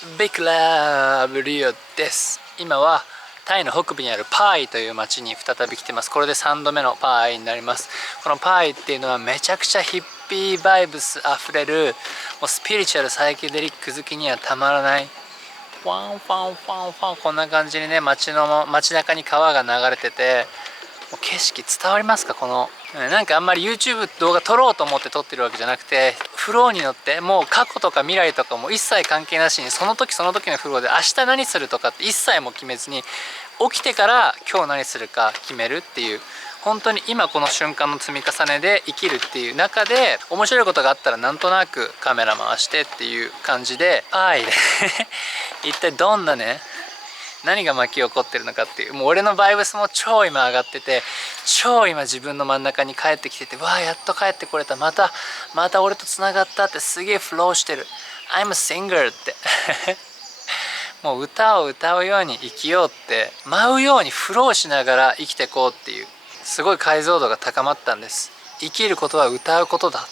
ビッグラブリオです。今はタイの北部にあるパーイという町に再び来てます。これで3度目のパーイになります。このパーイっていうのはめちゃくちゃヒッピーバイブスあふれる、もうスピリチュアルサイケデリック好きにはたまらない、ファンファンファンファン、こんな感じにね、街中に川が流れてて、もう景色伝わりますか？このなんかあんまり YouTube 動画撮ろうと思って撮ってるわけじゃなくて、フローに乗ってもう過去とか未来とかも一切関係なしに、その時その時のフローで明日何するとかって一切も決めずに、起きてから今日何するか決めるっていう、本当に今この瞬間の積み重ねで生きるっていう中で、面白いことがあったらなんとなくカメラ回してっていう感じで、はい一体どんなね、何が巻き起こってるのかっていう、もう俺のバイブスも超今上がってて、超今自分の真ん中に帰ってきてて、わあやっと帰ってこれた、また俺とつながったって、すげえフローしてる、 I'm a singer ってもう歌を歌うように生きようって、舞うようにフローしながら生きてこうっていう、すごい解像度が高まったんです。生きることは歌うことだ、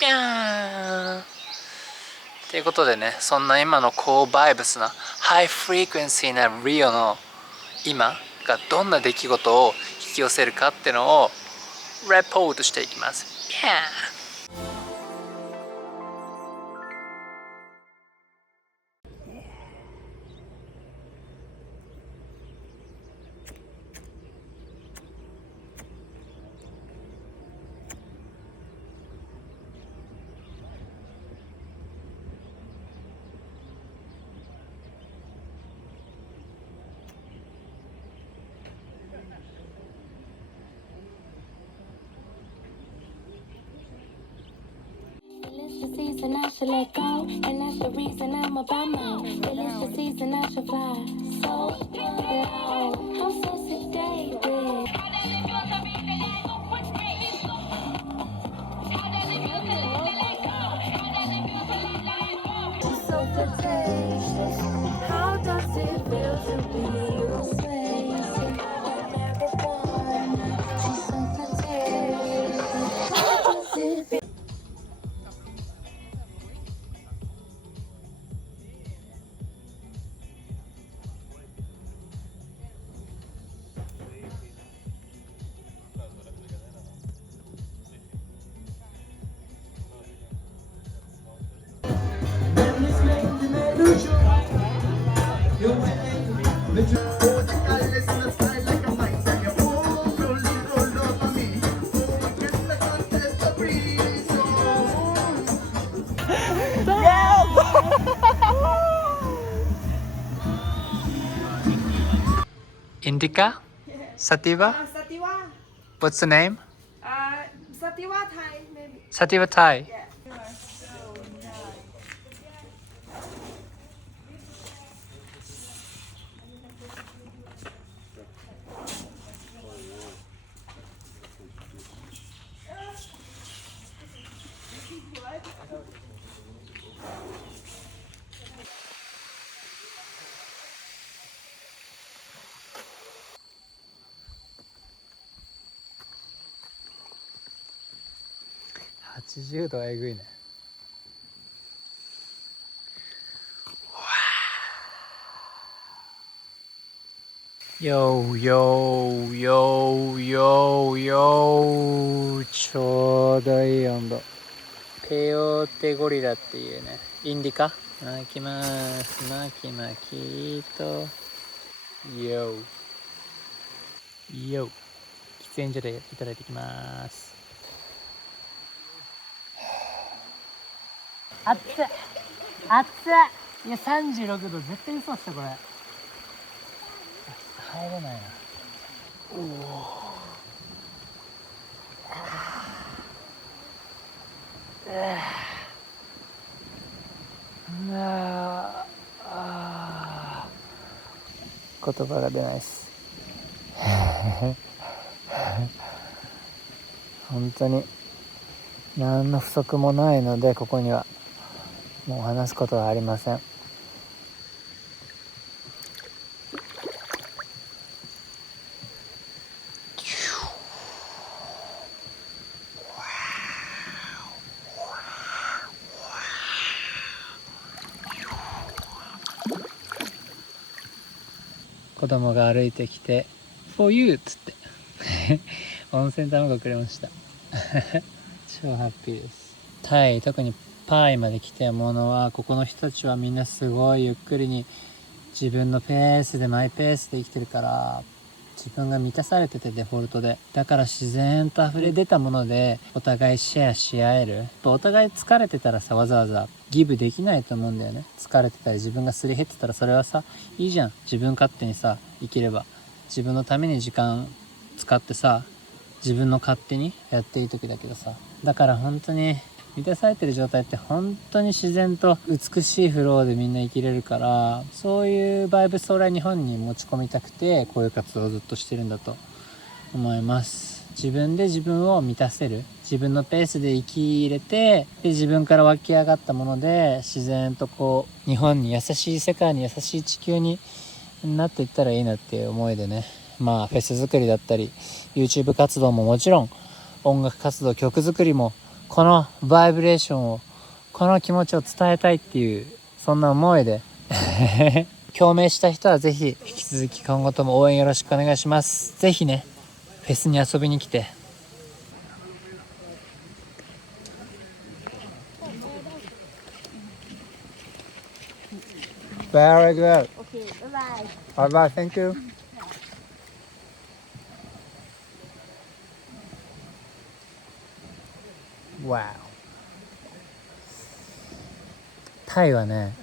ピャーンということでね、そんな今の高バイブスなハイフリークエンシーなリオの今がどんな出来事を引き寄せるかっていうのをレポートしていきます。ピャー。Season I should let go, and that's the reason I'm about my feel it's the season I should fly so low. I'm so sedated. She's so contagious. How does it feel to be your space? Marijuana. She's so contagious. How does it feel? Indica? Sativa? Sativa. What's the name? Sativa Thai, maybe. Sativa Thai. Yeah. 80度はえぐいね。よーよーよーよーよー、ちょうどいい温度。ペヨテゴリラっていうね、インディカ巻きます。巻き巻きとよーよー、喫煙所でいただいてきます。熱っ熱っ、いや36度絶対嘘っすよこれ。入れないな。おお、言葉が出ないです本当に何の不足もないので、ここにはもう話すことはありません。子供が歩いてきて For you っつって温泉卵くれました超ハッピーです。タイ、特にパイまで来て思うのは、ここの人たちはみんなすごいゆっくりに自分のペースでマイペースで生きてるから、自分が満たされてて、デフォルトで、だから自然と溢れ出たものでお互いシェアし合える。お互い疲れてたらさ、わざわざギブできないと思うんだよね。疲れてたり自分がすり減ってたら、それはさいいじゃん。自分勝手にさ生きれば、自分のために時間使ってさ、自分の勝手にやっていい時だけどさ、だから本当に満たされてる状態って本当に自然と美しいフローでみんな生きれるから、そういうバイブスを俺は日本に持ち込みたくて、こういう活動をずっとしてるんだと思います。自分で自分を満たせる、自分のペースで生き入れて、で自分から湧き上がったもので自然とこう日本に優しい、世界に優しい地球になっていったらいいなっていう思いでね、まあフェス作りだったり YouTube 活動ももちろん、音楽活動、曲作りも、このバイブレーションを、この気持ちを伝えたいっていう、そんな思いで共鳴した人はぜひ引き続き今後とも応援よろしくお願いします。ぜひね、フェスに遊びに来て。Very good. Okay, bye-bye. Bye bye. Thank you. Wow. タイはね、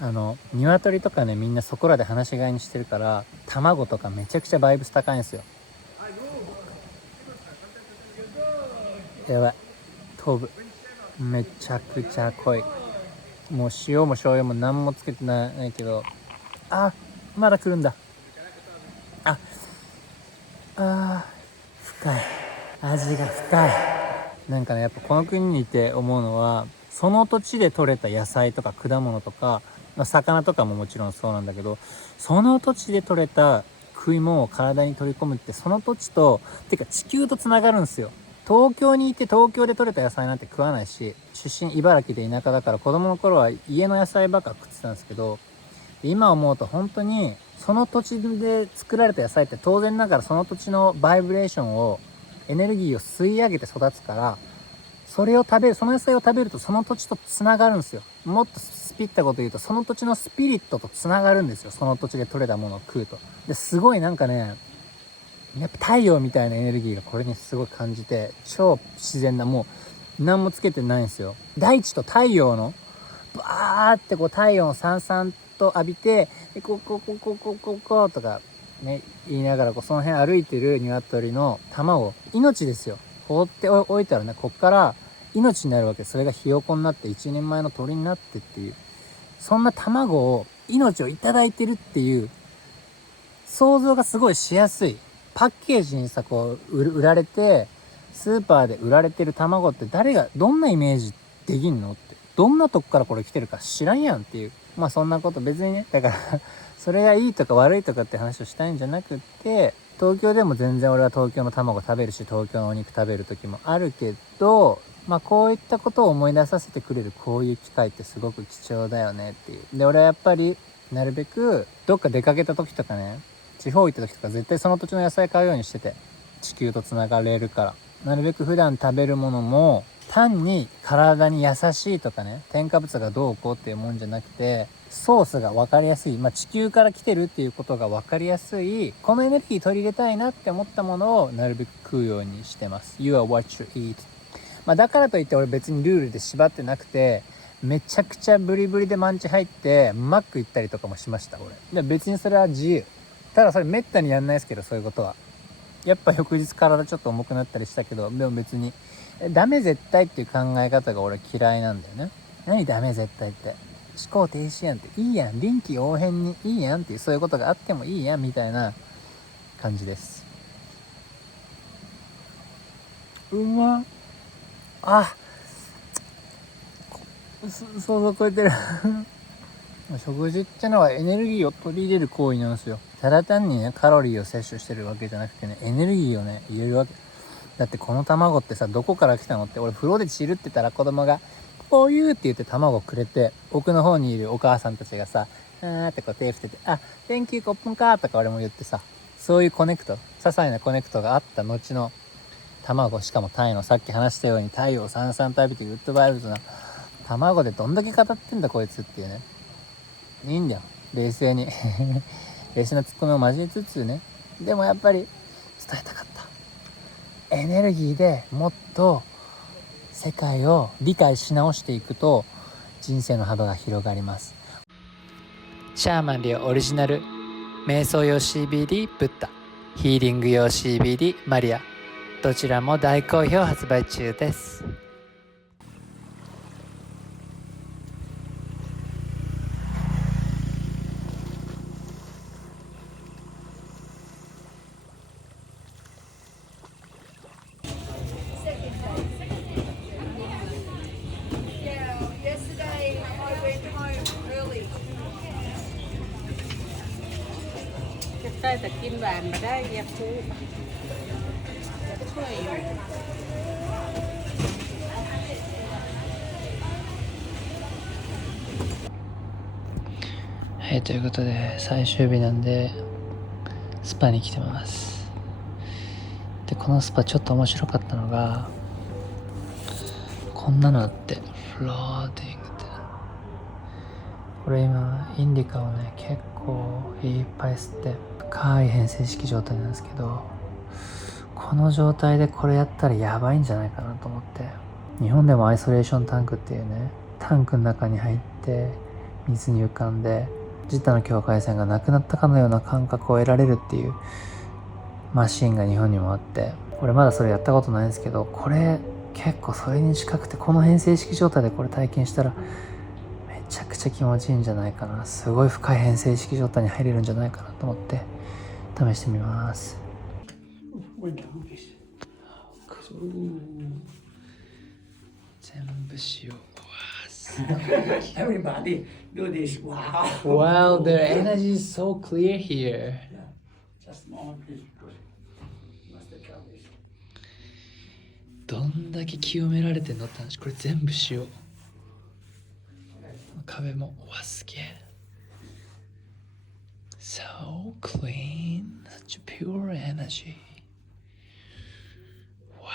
鶏とかね、みんなそこらで放し飼いにしてるから、卵とかめちゃくちゃバイブス高いんですよ。やばい、飛ぶ。めちゃくちゃ濃い。もう塩も醤油も何もつけてないけど、まだ来るんだ。深い。味が深い。なんかね、やっぱこの国にいて思うのは、その土地で採れた野菜とか果物とか、魚とかももちろんそうなんだけど、その土地で採れた食い物を体に取り込むって、その土地と、てか地球とつながるんですよ。東京にいて東京で採れた野菜なんて食わないし、出身茨城で田舎だから子供の頃は家の野菜ばっか食ってたんですけど、今思うと本当にその土地で作られた野菜って当然ながらその土地のバイブレーションを、エネルギーを吸い上げて育つから、それを食べる、その野菜を食べるとその土地とつながるんですよ。もっとスピったこと言うと、その土地のスピリットとつながるんですよ。その土地で採れたものを食うと。ですごいなんかね、やっぱ太陽みたいなエネルギーがこれにすごい感じて、超自然な、もう何もつけてないんですよ。大地と太陽のバーってこう太陽をさんさんと浴びて、でこうとかね言いながら、こうその辺歩いてる鶏の卵、命ですよ。放っておいたらね、こっから命になるわけ。それがひよこになって一人前の鳥になってっていう、そんな卵を、命をいただいてるっていう想像がすごいしやすい。パッケージにさ、こう売られて、スーパーで売られてる卵って誰がどんなイメージできんのって、どんなとこからこれ来てるか知らんやんっていう、まあそんなこと別にね、だからそれがいいとか悪いとかって話をしたいんじゃなくって、東京でも全然俺は東京の卵食べるし、東京のお肉食べる時もあるけど、まあこういったことを思い出させてくれるこういう機会ってすごく貴重だよねっていう。で、俺はやっぱりなるべくどっか出かけた時とかね、地方行った時とか絶対その土地の野菜買うようにしてて、地球とつながれるから。なるべく普段食べるものも単に体に優しいとかね、添加物がどうこうっていうもんじゃなくて、ソースが分かりやすい、地球から来てるっていうことが分かりやすい、このエネルギー取り入れたいなって思ったものをなるべく食うようにしてます。 You are what you eat。だからといって俺別にルールで縛ってなくて、めちゃくちゃブリブリでマンチ入ってマック行ったりとかもしました俺。で別にそれは自由。ただそれめったにやんないですけど、そういうことはやっぱ翌日体ちょっと重くなったりしたけど、でも別にダメ絶対っていう考え方が俺嫌いなんだよね。何ダメ絶対って、思考停止やんって、いいやん、臨機応変にいいやんっていう、そういうことがあってもいいやんみたいな感じです。うまっ。想像超えてる食事ってのはエネルギーを取り入れる行為なんですよ。ただ単にね、カロリーを摂取してるわけじゃなくてね、エネルギーをね、入れるわけ。だってこの卵ってさ、どこから来たのって、俺風呂でチルってたら子供がこういうって言って卵くれて、奥の方にいるお母さんたちがさ、ってこう手振ってて、Thank you コップンカーとか俺も言ってさ、そういうコネクト、些細なコネクトがあった後の卵、しかもタイのさっき話したようにタイをさんさん食べてグッドバイブスな卵でどんだけ語ってんだこいつっていうね。いいんだよ、冷静に冷静なツッコミを交えつつね。でもやっぱり伝えたかった。エネルギーでもっと世界を理解し直していくと人生の幅が広がります。シャーマンリオオリジナル瞑想用 CBD ブッダ、ヒーリング用 CBD マリア、どちらも大好評発売中です。ใกล้แต่กินหวานมาได้ยาคูช่วยอยู่ はい、ということで最終日なんでスパに来てます。でこのスパちょっと面白かったのがこんなのあって、フローティングって、これ今インディカをね結構いっぱい吸って深い変性式状態なんですけど、この状態でこれやったらやばいんじゃないかなと思って、日本でもアイソレーションタンクっていうね、タンクの中に入って水に浮かんで自他の境界線がなくなったかのような感覚を得られるっていうマシンが日本にもあって、俺まだそれやったことないんですけど、これ結構それに近くて、この変性式状態でこれ体験したらめちゃくちゃ気持ちいいんじゃないかな。すごい深い変性式状態に入れるんじゃないかなと思って試してみます。全部塩。Everybody do this. Wow. Wow, the energy is so clear here. Yeah. Just more, please. Good. Must take care of this. どんだけ清められてんのって話。これ全部塩。壁もうわすげえ。So clean, such pure energy. Wow.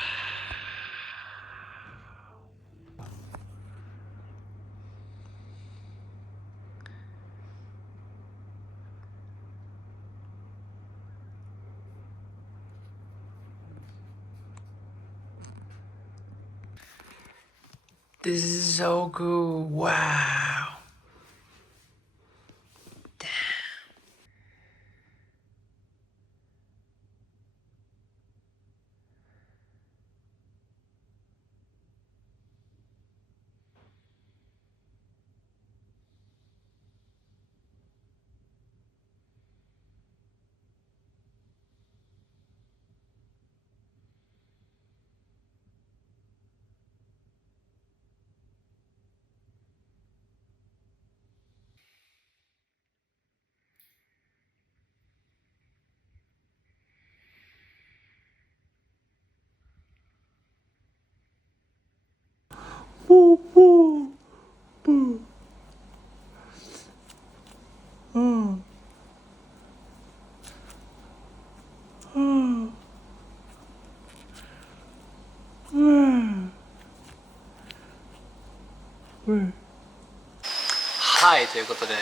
This is so cool. Wow. Damn.はい、ということで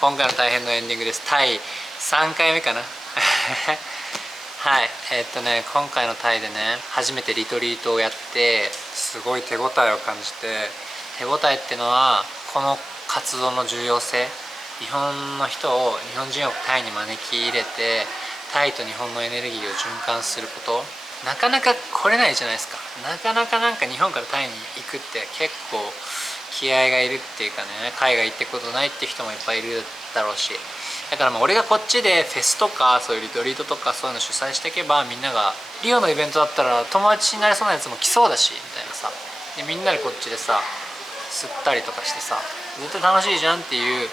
今回の大変のエンディングです。タイ3回目かなはい、今回のタイでね初めてリトリートをやってすごい手応えを感じて、手応えっていうのはこの活動の重要性、日本の人を日本人をタイに招き入れてタイと日本のエネルギーを循環すること、なかなか来れないじゃないですか。なかなか日本からタイに行くって結構気合がいるっていうかね、海外行ってことないって人もいっぱいいるだろうし、だから俺がこっちでフェスとかそういうリトリートとかそういうの主催していけば、みんながリオのイベントだったら友達になれそうなやつも来そうだしみたいなさ、でみんなでこっちでさ吸ったりとかしてさ絶対楽しいじゃんっていう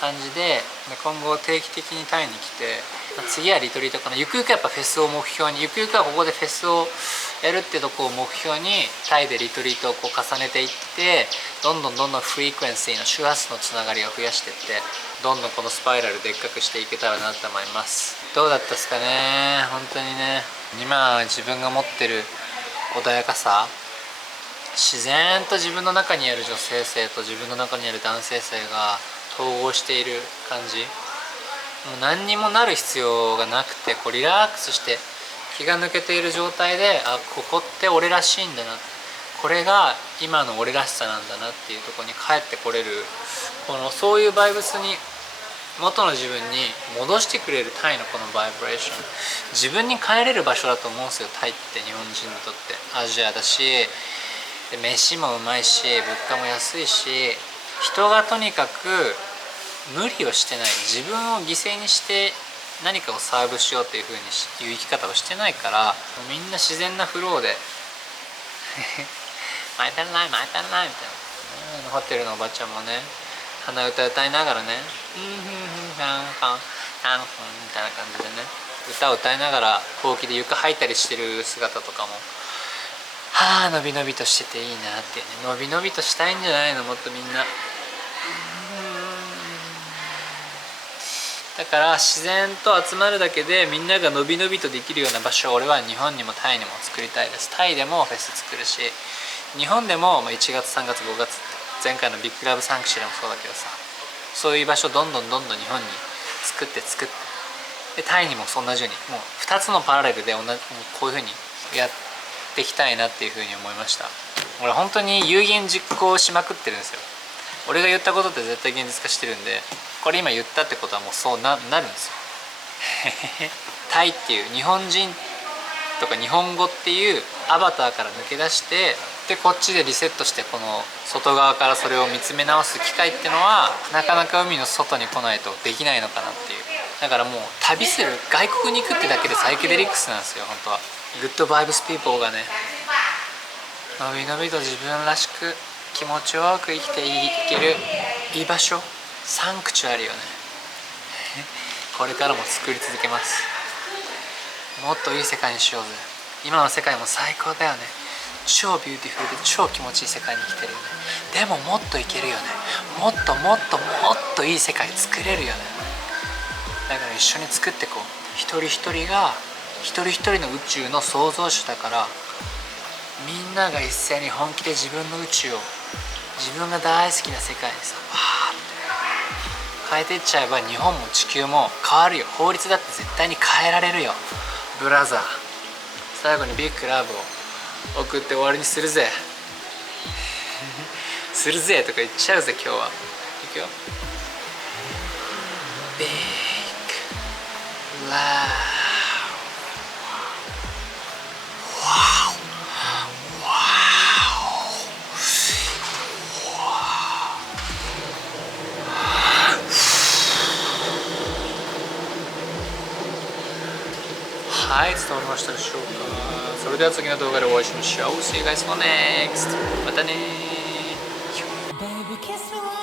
感じで、今後定期的にタイに来て、次はリトリートかな、ゆくゆくやっぱフェスを目標に、ゆくゆくはここでフェスをやるってとこを目標にタイでリトリートをこう重ねていって、どんどんフリークエンシーの周波数のつながりを増やしていって、どんどんこのスパイラルでっかくしていけたらなと思います。どうだったですかね。本当にね、今自分が持ってる穏やかさ、自然と自分の中にある女性性と自分の中にある男性性が統合している感じ。もう何にもなる必要がなくて、こうリラックスして気が抜けている状態で、あ、ここって俺らしいんだな、これが今の俺らしさなんだなっていうところに帰ってこれる、そういうバイブスに、元の自分に戻してくれるタイのこのバイブレーション、自分に帰れる場所だと思うんですよ。タイって日本人にとってアジアだし、で飯もうまいし、物価も安いし、人がとにかく無理をしてない、自分を犠牲にして何かをサーブしようっていう風にいう生き方をしてないから、みんな自然なフローでマイペンライマイペンライみたいな、ホテルのおばちゃんもね、鼻歌歌いながらね、みたいな感じでね、歌を歌いながらほうきで床履いたりしてる姿とかも、はあ、のびのびとしてていいなっていうね。のびのびとしたいんじゃないの、もっとみんな。だから自然と集まるだけでみんながのびのびとできるような場所を俺は日本にもタイにも作りたいです。タイでもフェス作るし、日本でも1月3月5月前回のビッグラブサンクシュでもそうだけどさ、そういう場所どんどん日本に作ってで、タイにも同じようにもう2つのパラレルでもうこういう風にやっていきたいなっていう風に思いました。俺本当に有言実行しまくってるんですよ。俺が言ったことって絶対現実化してるんで、これ今言ったってことはもうそう なるんですよタイっていう日本人とか日本語っていうアバターから抜け出して、でこっちでリセットして、この外側からそれを見つめ直す機会っていうのはなかなか海の外に来ないとできないのかなっていう。だからもう旅する、外国に行くってだけでサイケデリックスなんですよ本当は。グッドバイブスピーポーがね、のびのびと自分らしく気持ちよく生きていけるいい場所、サンクチュアリをねこれからも作り続けます。もっといい世界にしようぜ。今の世界も最高だよね。超ビューティフルで超気持ちいい世界に生きてるよね。でももっといけるよね。もっともっともっといい世界作れるよね。だから一緒に作ってこう。一人一人が一人一人の宇宙の創造主だから、みんなが一斉に本気で自分の宇宙を、自分が大好きな世界にさ、わーって変えていっちゃえば、日本も地球も変わるよ。法律だって絶対に変えられるよブラザー。最後にビッグラブを送って終わりにするぜするぜとか言っちゃうぜ今日は。いくよ。ビッグラブ。はい、伝わりましたでしょうか。それでは次の動画でお会いしましょう。See you guys for next. またねー。Baby, kiss me